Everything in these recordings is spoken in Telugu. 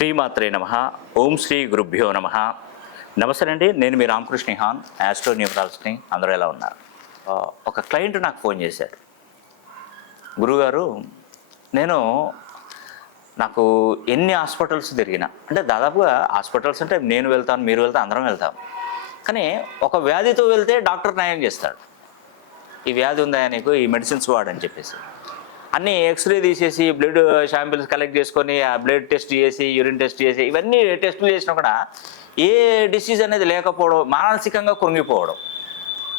శ్రీమాత్రే నమ. ఓం శ్రీ గురుభ్యో నమ. నమస్తే అండి నేను మీ రామకృష్ణ హాన్ యాస్ట్రో న్యూమరాలజీని అందరూ ఎలా ఉన్నారు? ఒక క్లయింట్ నాకు ఫోన్ చేశారు. గురుగారు నేను నాకు ఎన్ని హాస్పిటల్స్ తిరిగినా అంటే దాదాపుగా హాస్పిటల్స్ అంటే నేను వెళ్తాను మీరు వెళ్తాను అందరం వెళ్తాం. కానీ ఒక వ్యాధితో వెళ్తే డాక్టర్ నయం చేస్తాడు. ఈ వ్యాధి ఉందా నీకు? ఈ మెడిసిన్స్ వాడని చెప్పేసి. అన్ని ఎక్స్రే తీసేసి బ్లడ్ శాంపిల్స్ కలెక్ట్ చేసుకొని ఆ బ్లడ్ టెస్ట్ చేసి యూరిన్ టెస్ట్ చేసి ఇవన్నీ టెస్టులు చేసినా కూడా ఏ డిసీజ్ అనేది లేకపోవడం మానసికంగా కృంగిపోవడం.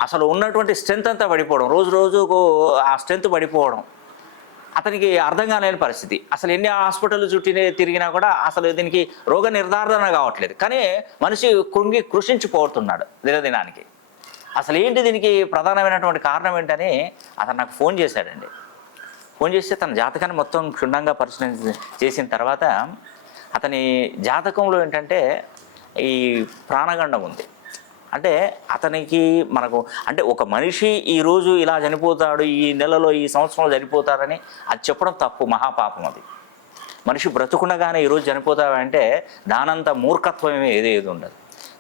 అసలు ఉన్నటువంటి స్ట్రెంత్ అంతా పడిపోవడం రోజు రోజుకు ఆ స్ట్రెంత్ పడిపోవడం అతనికి అర్థం కాలేని పరిస్థితి. అసలు ఎన్ని హాస్పిటల్ చుట్టి తిరిగినా కూడా అసలు దీనికి రోగ నిర్ధారణ కావట్లేదు. కానీ మనిషి కృంగి కృషించిపోతున్నాడు దినదినానికి. అసలు ఏంటి దీనికి ప్రధానమైనటువంటి కారణం ఏంటని అతను నాకు ఫోన్ చేశాడండి. ఫోన్ చేస్తే తన జాతకాన్ని మొత్తం క్షుణ్ణంగా పరిశీలన చేసిన తర్వాత అతని జాతకంలో ఏంటంటే ఈ ప్రాణగండం ఉంది. అంటే అతనికి మనకు అంటే ఒక మనిషి ఈరోజు ఇలా చనిపోతాడు ఈ నెలలో ఈ సంవత్సరంలో చనిపోతారని అది చెప్పడం తప్పు మహాపాపం అది. మనిషి బ్రతుకుండగానే ఈరోజు చనిపోతావంటే దానంత మూర్ఖత్వం ఏమీ ఏది ఏది ఉండదు.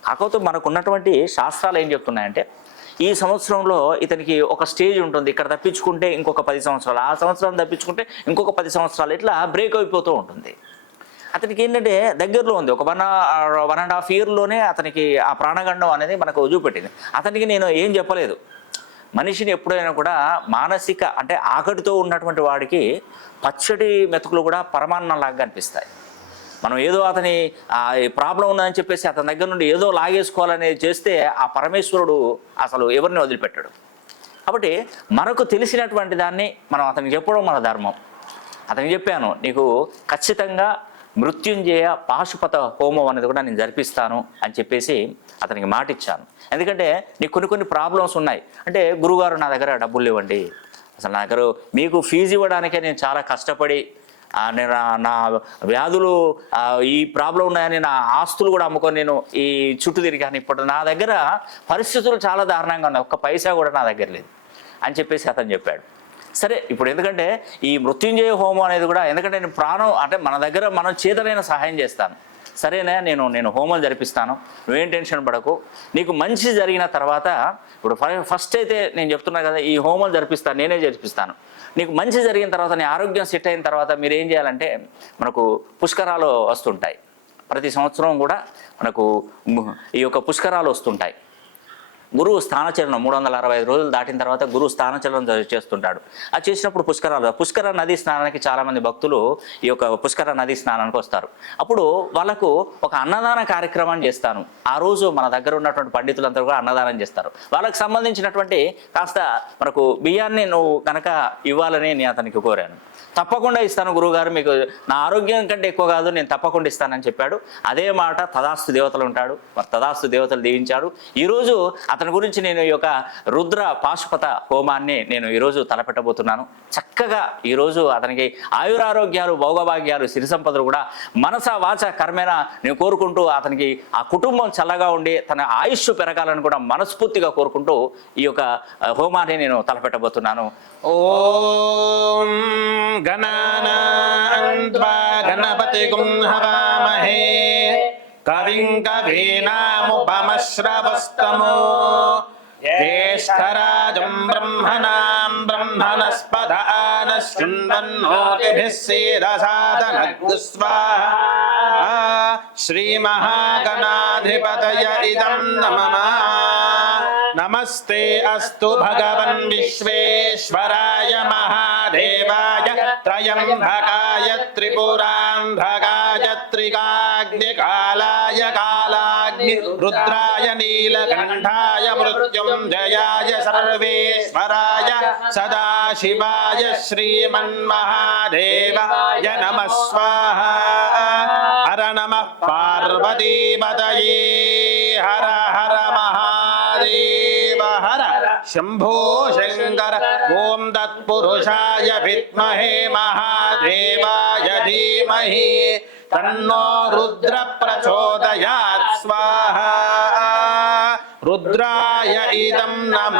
కాకపోతే మనకున్నటువంటి శాస్త్రాలు ఏం చెప్తున్నాయంటే ఈ సంవత్సరంలో ఇతనికి ఒక స్టేజ్ ఉంటుంది. ఇక్కడ తప్పించుకుంటే ఇంకొక పది సంవత్సరాలు. ఆ సంవత్సరం తప్పించుకుంటే ఇంకొక పది సంవత్సరాలు. ఇట్లా బ్రేక్ అయిపోతూ ఉంటుంది. అతనికి ఏంటంటే దగ్గరలో ఉంది. ఒక వన్ వన్ అండ్ హాఫ్ ఇయర్లోనే అతనికి ఆ ప్రాణగండం అనేది మనకు చూపెట్టింది. అతనికి నేను ఏం చెప్పలేదు. మనిషిని ఎప్పుడైనా కూడా మానసిక అంటే ఆకటితో ఉన్నటువంటి వాడికి పచ్చడి మెతుకులు కూడా పరమాన్నంలాగా అనిపిస్తాయి మనం ఏదో అతని ప్రాబ్లం ఉందని చెప్పేసి అతని దగ్గర నుండి ఏదో లాగేసుకోవాలనేది చేస్తే ఆ పరమేశ్వరుడు అసలు ఎవరిని వదిలిపెట్టాడు? కాబట్టి మనకు తెలిసినటువంటి దాన్ని మనం అతనికి చెప్పడం మన ధర్మం. అతనికి చెప్పాను నీకు ఖచ్చితంగా మృత్యుంజయ పాశుపత హోమం అనేది కూడా నేను జరిపిస్తాను అని చెప్పేసి అతనికి మాట ఇచ్చాను ఎందుకంటే నీకు కొన్ని కొన్ని ప్రాబ్లమ్స్ ఉన్నాయి. అంటే గురుగారు నా దగ్గర డబ్బులు ఇవ్వండి అసలు నా దగ్గర మీకు ఫీజు ఇవ్వడానికే నేను చాలా కష్టపడి నేను నా- వ్యాధులు ఈ ప్రాబ్లం ఉన్నాయని నా ఆస్తులు కూడా అమ్ముకొని నేను ఈ చుట్టూ తిరిగాను. ఇప్పుడు నా దగ్గర పరిస్థితులు చాలా దారుణంగా ఉన్నాయి. ఒక్క పైసా కూడా నా దగ్గర లేదు అని చెప్పేసి అతను చెప్పాడు. సరే ఇప్పుడు ఎందుకంటే ఈ మృత్యుంజయ హోమం అనేది కూడా ఎందుకంటే నేను ప్రాణం అంటే మన దగ్గర మనం చేతనైన సహాయం చేస్తాను. సరేనా నేను నేను హోమం జరిపిస్తాను నువ్వేం టెన్షన్ పడకు. నీకు మంచి జరిగిన తర్వాత ఇప్పుడు ఫస్ట్ అయితే నేను చెప్తున్నా కదా ఈ హోమం జరిపిస్తాను నేనే జరిపిస్తాను. నీకు మంచి జరిగిన తర్వాత నీ ఆరోగ్యం సెట్ అయిన తర్వాత మీరు ఏం చేయాలంటే మనకు పుష్కరాలు వస్తుంటాయి. ప్రతి సంవత్సరం కూడా మనకు ఈ యొక్క పుష్కరాలు వస్తుంటాయి. గురువు స్థానచలనం మూడు వందల అరవై ఐదు రోజులు దాటిన తర్వాత గురువు స్థానచలనం చేస్తుంటాడు. అది చేసినప్పుడు పుష్కరాలు పుష్కర నదీ స్నానానికి చాలామంది భక్తులు ఈ యొక్క పుష్కర నదీ స్నానానికి వస్తారు. అప్పుడు వాళ్ళకు ఒక అన్నదాన కార్యక్రమాన్ని చేస్తాను. ఆ రోజు మన దగ్గర ఉన్నటువంటి పండితులందరూ కూడా అన్నదానం చేస్తారు. వాళ్ళకి సంబంధించినటువంటి కాస్త మనకు బియ్యాన్ని నువ్వు కనుక ఇవ్వాలని నేను అతనికి కోరాను. తప్పకుండా ఇస్తాను గురువుగారు మీకు నా ఆరోగ్యం కంటే ఎక్కువ కాదు నేను తప్పకుండా ఇస్తానని చెప్పాడు. అదే మాట తదాస్తు దేవతలు ఉంటాడు మరి తదాస్తు దేవతలు దీవించాడు. ఈరోజు అతను అతని గురించి నేను ఈ యొక్క రుద్ర పాశుపత హోమాన్ని నేను ఈరోజు తలపెట్టబోతున్నాను. చక్కగా ఈరోజు అతనికి ఆయురారోగ్యాలు భోగభాగ్యాలు సిరి సంపదలు కూడా మనస వాచ కర్మేన నేను కోరుకుంటూ అతనికి ఆ కుటుంబం చల్లగా ఉండి తన ఆయుష్ పెరగాలని కూడా మనస్ఫూర్తిగా కోరుకుంటూ ఈ యొక్క హోమాన్ని నేను తలపెట్టబోతున్నాను. ఓ గణపతి హవామహే कविङ्कवीनामुपमश्रवस्तमो ज्येष्ठराजम् ब्रह्मणाम् ब्रह्मणस्पद आनः शृण्वन्नोतिभिः सेदसादनग्स्वाहा श्रीमहागणाधिपतय इदम् नमः। नमस्ते अस्तु भगवन् विश्वेश्वराय महादेवाय त्रयम्भकाय त्रिपुरान्धकाय त्रिकाग्निकालाय कालाग्नि रुद्राय नीलकण्ठाय मृत्युञ्जयाय सर्वेश्वराय सदाशिवाय श्रीमन्महादेवाय नमः स्वाहा हर नमः पार्वतीपतये हर हर महादेव శంభో శంకర ఓం తత్పురుషాయ విద్మహే మహాదేవాయ ధీమహి తన్నో రుద్ర ప్రచోదయాత్ స్వాహ రుద్రాయ ఇదం నమ